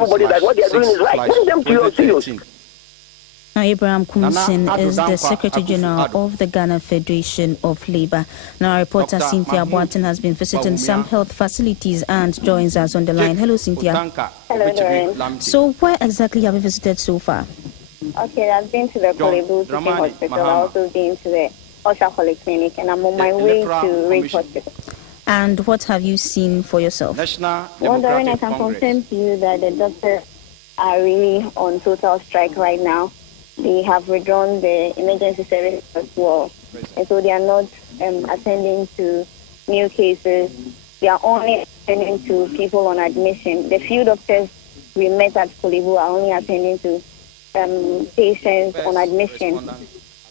everybody that what they are doing is right. Bring them to your studios. Now, Abraham Kumsin is the Secretary General of the Ghana Federation of Labour. Now, our reporter Cynthia Boateng has been visiting some health facilities and joins us on the line. Hello, Cynthia. Hello, Doreen. So, where exactly have you visited so far? Okay, I've been to the Kolebu Teaching Hospital. I've also been to the Osha Polyclinic, and I'm on my way to Ridge Hospital. And what have you seen for yourself? Well, Doreen, I can confirm to you that the doctors are really on total strike right now. They have withdrawn the emergency service as well. And so they are not attending to new cases. They are only attending to people on admission. The few doctors we met at Kolebu are only attending to patients on admission,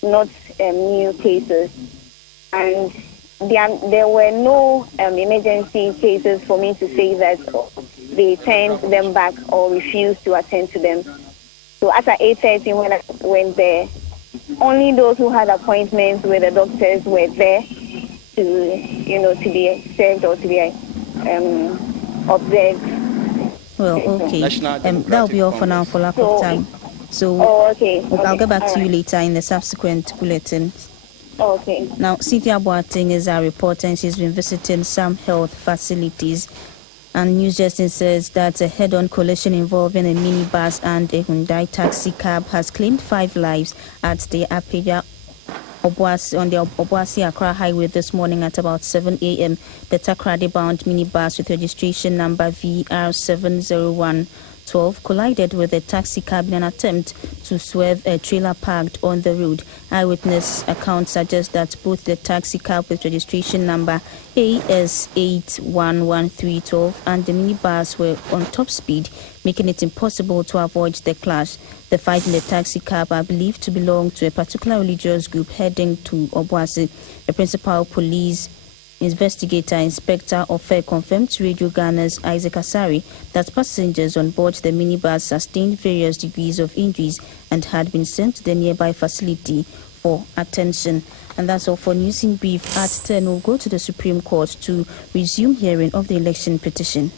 not new cases. And there were no emergency cases for me to say that they turned them back or refused to attend to them. So after 8:30 when I went there, only those who had appointments with the doctors were there to be served or to be observed. Well, okay. That'll be all for now for lack of time. So I'll get back to you later in the subsequent bulletin. Okay. Now, Cynthia Boateng is our reporter, and she's been visiting some health facilities. And News Justin says that a head-on collision involving a minibus and a Hyundai taxi cab has claimed 5 lives at the Apeja Obuasi on the Obuasi-Accra Highway this morning at about 7 a.m. The Takoradi-bound minibus with registration number VR70112 collided with a taxi cab in an attempt to swerve a trailer parked on the road. Eyewitness accounts suggest that both the taxi cab with registration number AS811312 and the minibus were on top speed, making it impossible to avoid the clash. The 5 in the taxi cab are believed to belong to a particular religious group heading to Obuasi. The principal police investigator, Inspector Ofe, confirmed to Radio Ghana's Isaac Asari that passengers on board the minibus sustained various degrees of injuries and had been sent to the nearby facility for attention. And that's all for News in Brief. At 10, we'll go to the Supreme Court to resume hearing of the election petition.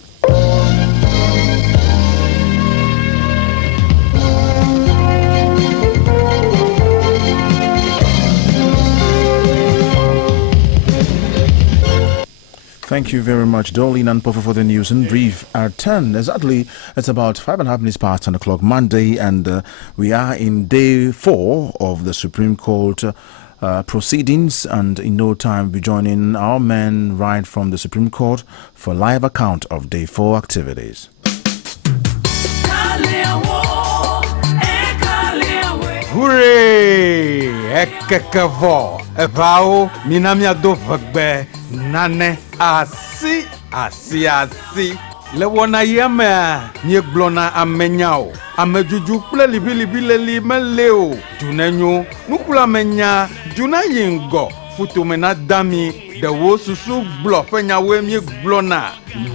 Thank you very much, Doreen and Pofo, for the news in brief. At 10, exactly, it's about 5.5 minutes past 10 o'clock Monday, and we are in day 4 of the Supreme Court proceedings, and in no time we'll be joining our men right from the Supreme Court for live account of day 4 activities. Hooray! Ekekavo, Ebao, Minamia Dovagbe, Nane, Asi. Le wana yeme, nye blona amenyao. Amejuju kule libi meleo. Junenyo, nukula menya, juna yingo. Futumena dami, de wo susu blo, penya we mye blona.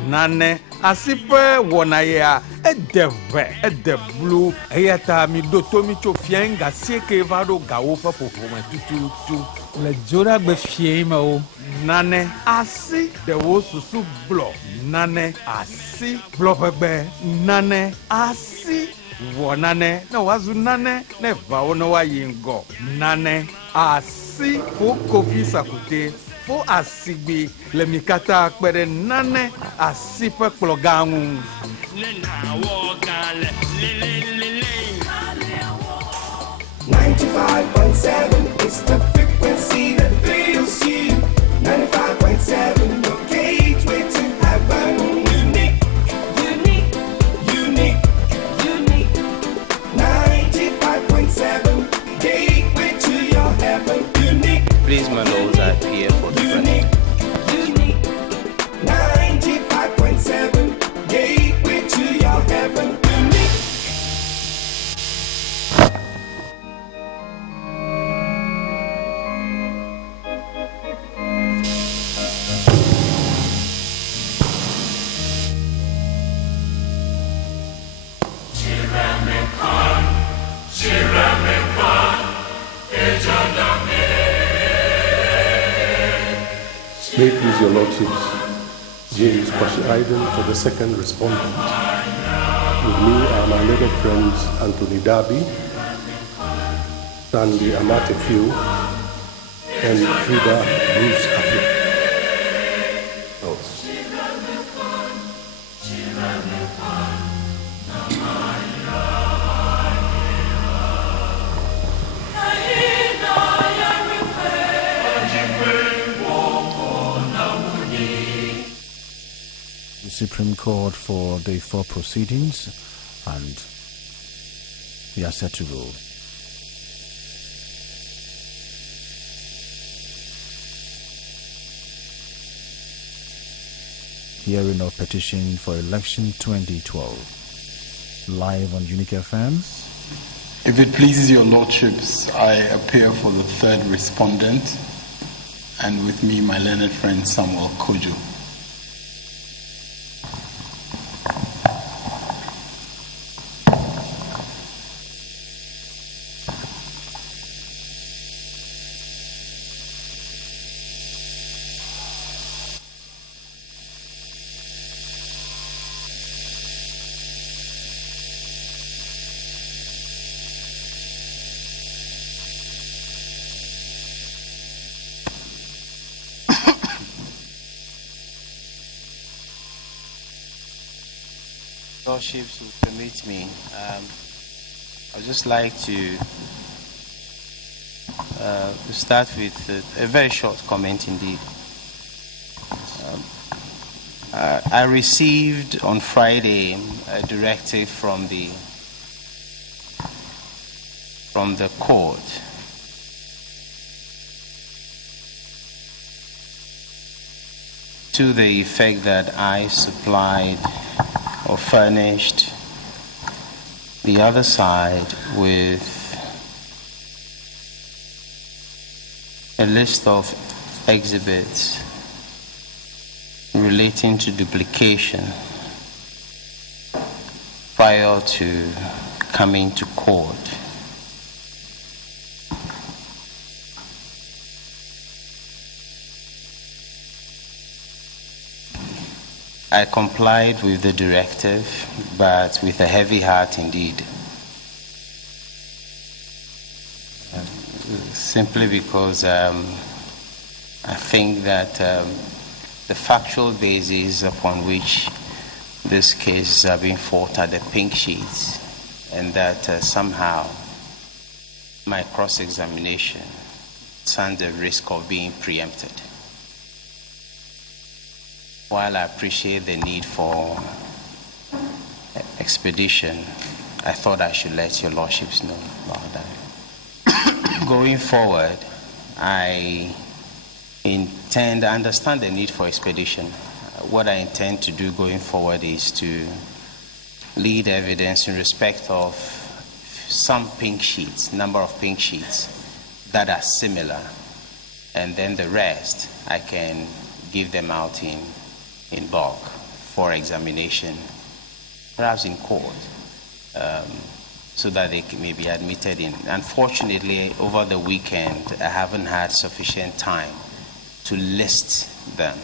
Nane, asipe wana ya, edeblu. Eyata mi doto mi cho fienga, sieke vado gawo pa pofome tutu. Le jora gbe fiema o. Nane, asi, de wo susu blo. Nane, asi, blo pegbe. Nane, asi, wonane, na wazu nane, ne vao no wa yingo. Nane, asi, fo kofi sakute, fo asigbi, le mikata akpere nane, asi pe plogangu. 95.7 is the frequency that thrills you. 95.7, your gateway to heaven. Unique. 95.7, gateway to your heaven. Unique. Please, my lords, I appear for the Unique. 95.7, gateway to your heaven. May it please your lordships, James Kwashi Ivan for the second respondent. With me are my learned friends Anthony Darby, Sandy Amatefu, and Frida Bruce Afi. The Supreme Court for Day 4 proceedings, and we are set to rule. Hearing of petition for election 2012. Live on Unique FM. If it pleases your lordships, I appear for the third respondent, and with me my learned friend Samuel Kojo. Lordships will permit me, I'd just like to start with a very short comment indeed. I received on Friday a directive from the court to the effect that I supplied or furnished the other side with a list of exhibits relating to duplication prior to coming to court. I complied with the directive, but with a heavy heart indeed. Simply because I think that the factual basis upon which this case is being fought are the pink sheets, and that somehow my cross-examination stands the risk of being preempted. While I appreciate the need for expedition, I thought I should let your lordships know about that. Going forward, I understand the need for expedition. What I intend to do going forward is to lead evidence in respect of some pink sheets, number of pink sheets that are similar, and then the rest I can give them out in bulk for examination, perhaps in court, so that they may be admitted in. Unfortunately, over the weekend, I haven't had sufficient time to list them.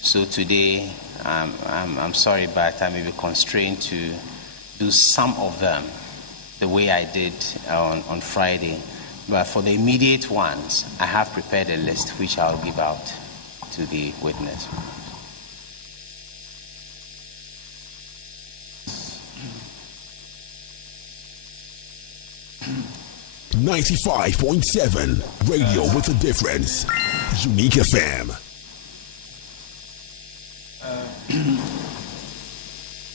So today, I'm sorry, but I may be constrained to do some of them the way I did on Friday. But for the immediate ones, I have prepared a list which I'll give out to the witness. 95.7 Radio with a difference. Unique FM.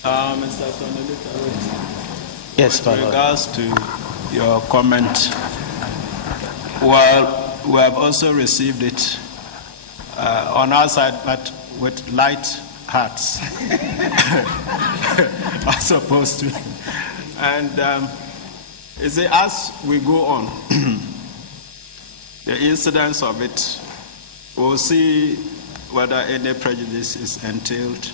Mr. Tonelita, yes, with regards to your comment, well, we have also received it on our side, but with light hearts, as opposed to, and you see, as we go on, the incidence of it, we'll see whether any prejudice is entailed,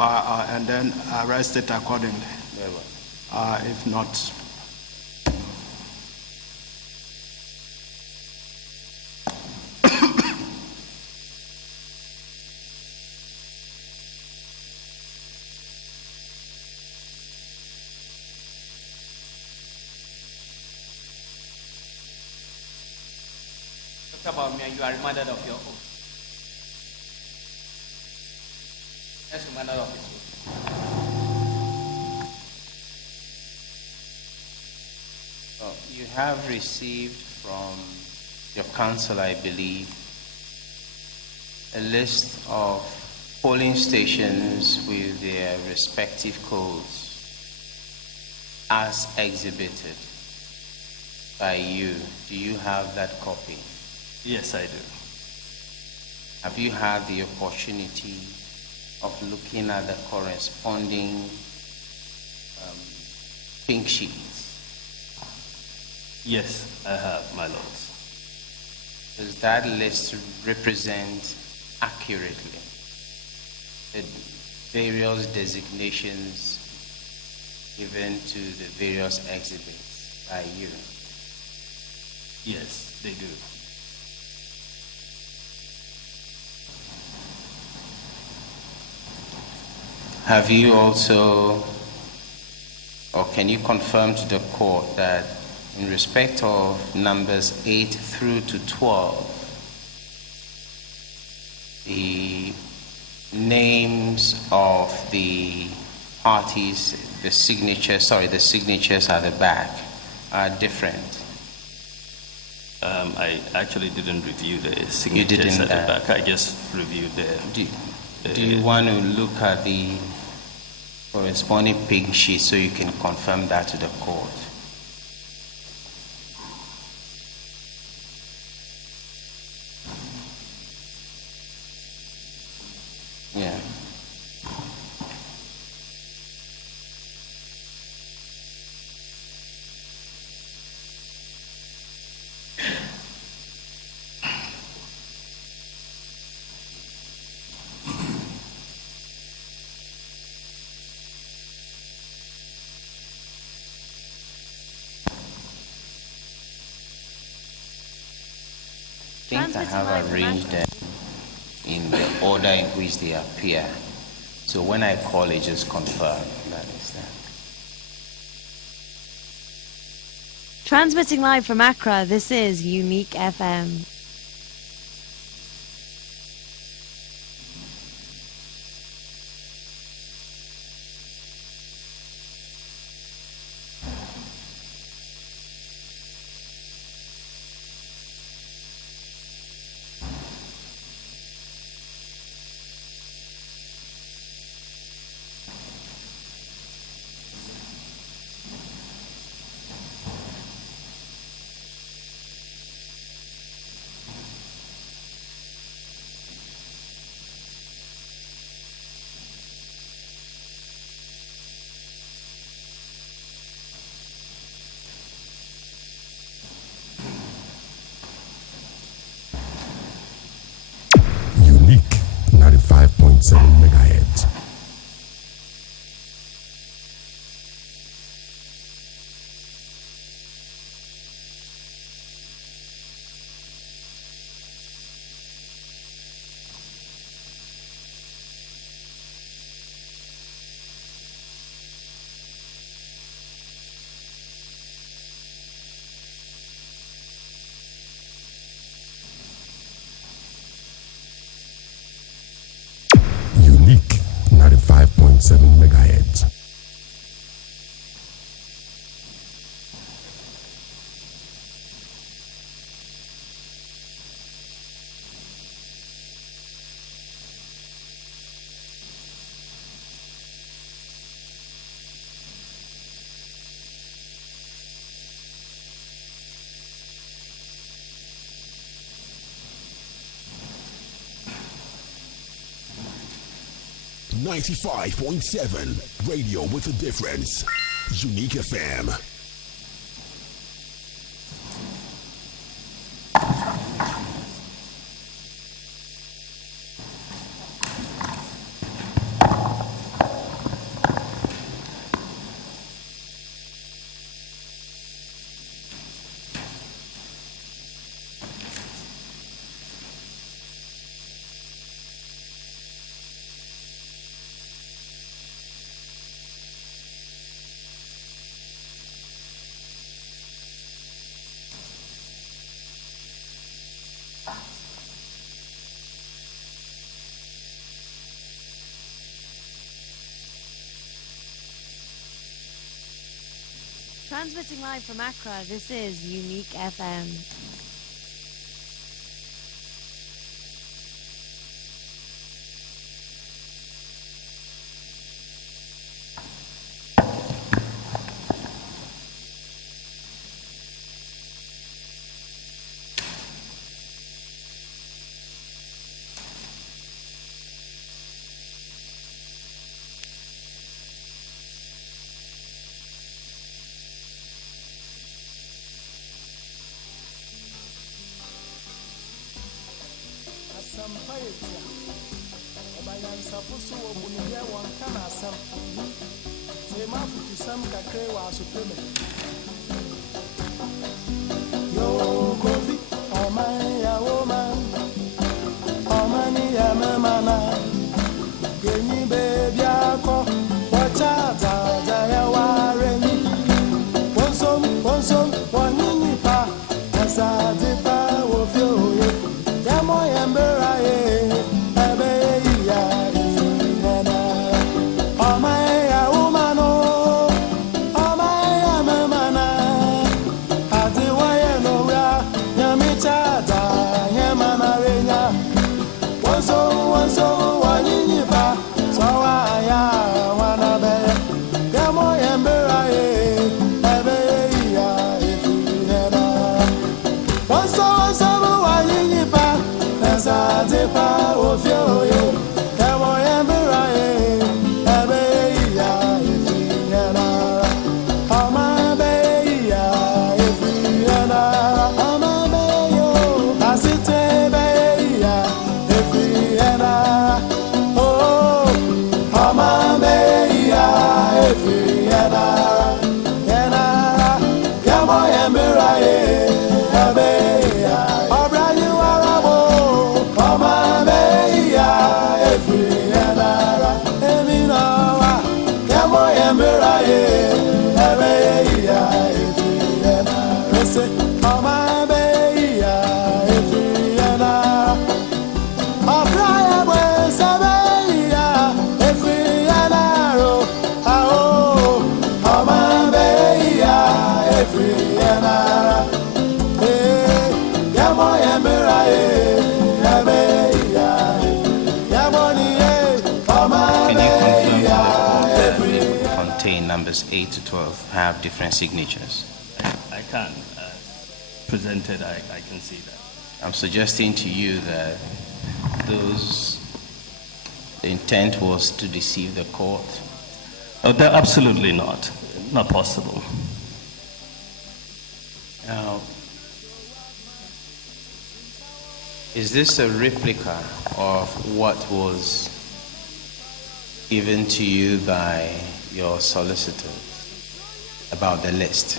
and then arrest it accordingly. If not, Dr. Bawumia, you are reminded of your oath. Yes, reminded of his oath. You have received from your council, I believe, a list of polling stations with their respective codes as exhibited by you. Do you have that copy? Yes, I do. Have you had the opportunity of looking at the corresponding pink sheets? Yes, I have, my lords. Does that list represent accurately the various designations given to the various exhibits by you? Yes, they do. Have you also, or can you confirm to the court that in respect of numbers 8 through to 12, the names of the parties, the signatures at the back are different? I actually didn't review the signatures at the back. I just reviewed the... Do you want to look at the corresponding pink sheet so you can confirm that to the court? Yeah. I think I have arranged them in the order in which they appear. So when I call it, just confirm that is that. Transmitting live from Accra, this is Unique FM. Unique 95.7 megahertz. Unique 95.7 megahertz. .7 radio with a difference. Unique FM. Transmitting live from Accra, this is Unique FM. Numbers 8 to 12 have different signatures? I can. Presented, I can see that. I'm suggesting to you that the intent was to deceive the court. Oh, they're absolutely not. Not possible. Now, is this a replica of what was given to you by your solicitors about the list?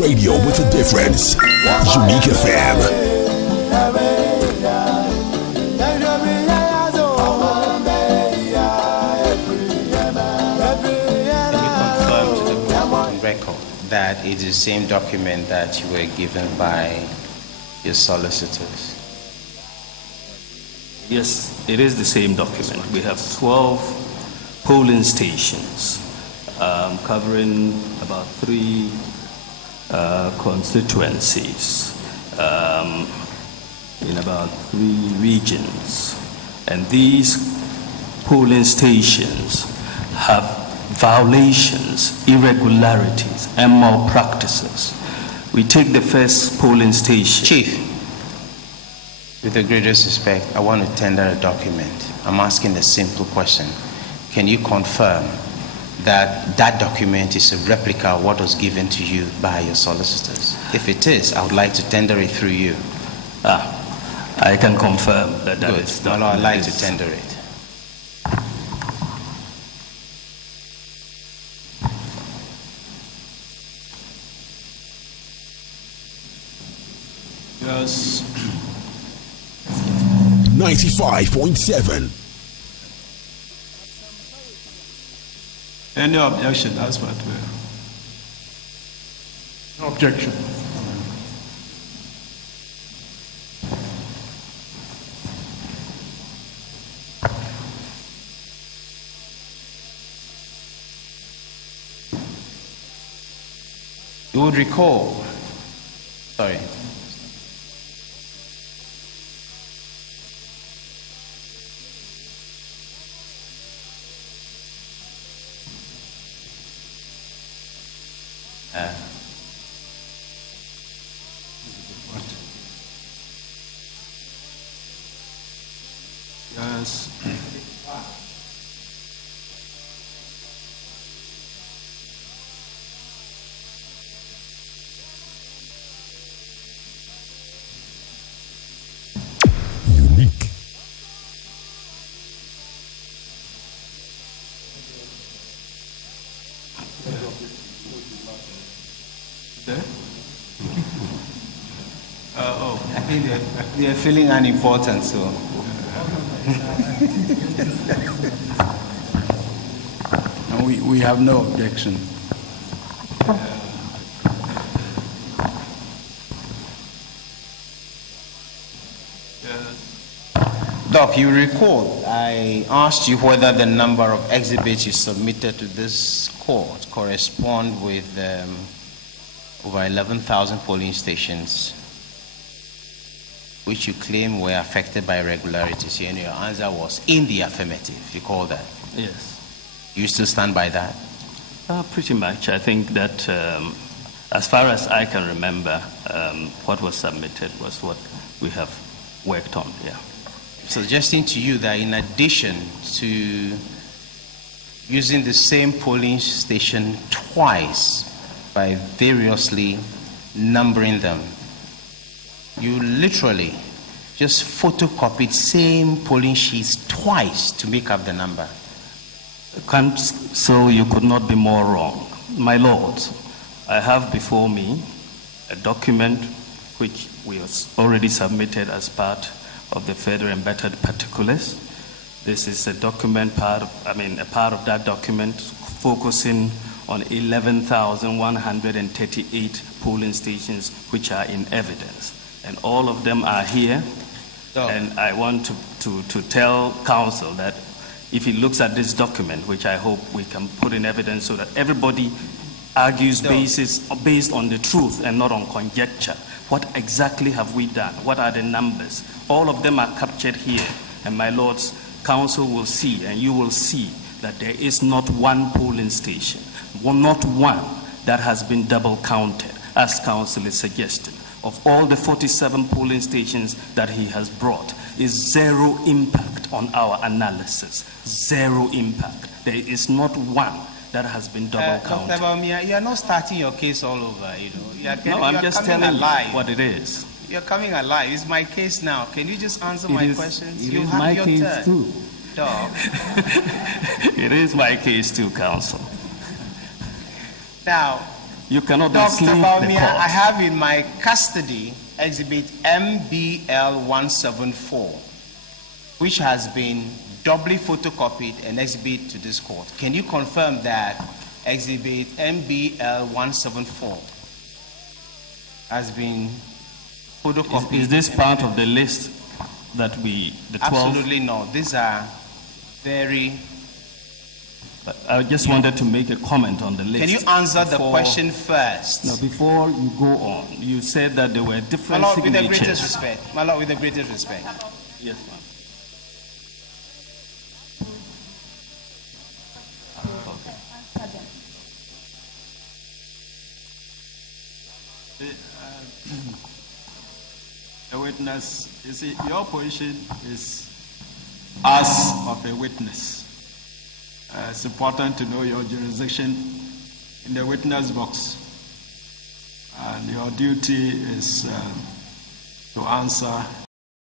Radio with a difference. Unique FM. Record that it is the same document that you were given by your solicitors? Yes, it is the same document. We have 12 polling stations covering about 3 constituencies in about 3 regions. And these polling stations have violations, irregularities, and malpractices. We take the first polling station. Chief, With the greatest respect, I want to tender a document. I'm asking a simple question. Can you confirm that that document is a replica of what was given to you by your solicitors? If it is, I would like to tender it through you. I can confirm that that is done. Well, I'd like to tender it. Yes. 95.7. Any objection? That's what we're. No objection. You would recall, sorry. Yes. Unique. There? I think they're feeling unimportant, so. No, we have no objection. Doc, you recall I asked you whether the number of exhibits you submitted to this court correspond with over 11,000 polling stations which you claim were affected by irregularities, and your answer was in the affirmative. You call that? Yes. You still stand by that? Pretty much. I think that as far as I can remember, what was submitted was what we have worked on, yeah. Suggesting to you that in addition to using the same polling station twice by variously numbering them, you literally just photocopied same polling sheets twice to make up the number. So you could not be more wrong. My lords, I have before me a document which was already submitted as part of the further embedded particulars. This is a document a part of that document focusing on 11,138 polling stations which are in evidence. And all of them are here. And I want to tell counsel that if he looks at this document, which I hope we can put in evidence so that everybody argues based on the truth and not on conjecture. What exactly have we done? What are the numbers? All of them are captured here. And my lords, counsel will see, and you will see, that there is not one polling station, not one that has been double counted, as counsel is suggesting. Of all the 47 polling stations that he has brought, is zero impact on our analysis. Zero impact. There is not one that has been double counted. Dr. Bawumia, you are not starting your case all over, you know. I'm just telling you what it is. You're coming alive. It's my case now. Can you just answer my questions? It is my case too. Dog. It is my case too, counsel. Now, you cannot Dr. mislead Bawumia, the court. I have in my custody exhibit MBL 174, which has been doubly photocopied and exhibited to this court. Can you confirm that exhibit MBL 174 has been photocopied? Is this part of the list that the 12? Absolutely not. These are very... I just wanted to make a comment on the list. Can you answer the question first? No, before you go on, you said that there were different My Lord, signatures. with the greatest respect. My Lord, with the greatest respect. Yes, ma'am. a witness, you see, your position is as of a witness. It's important to know your jurisdiction in the witness box. And your duty is to answer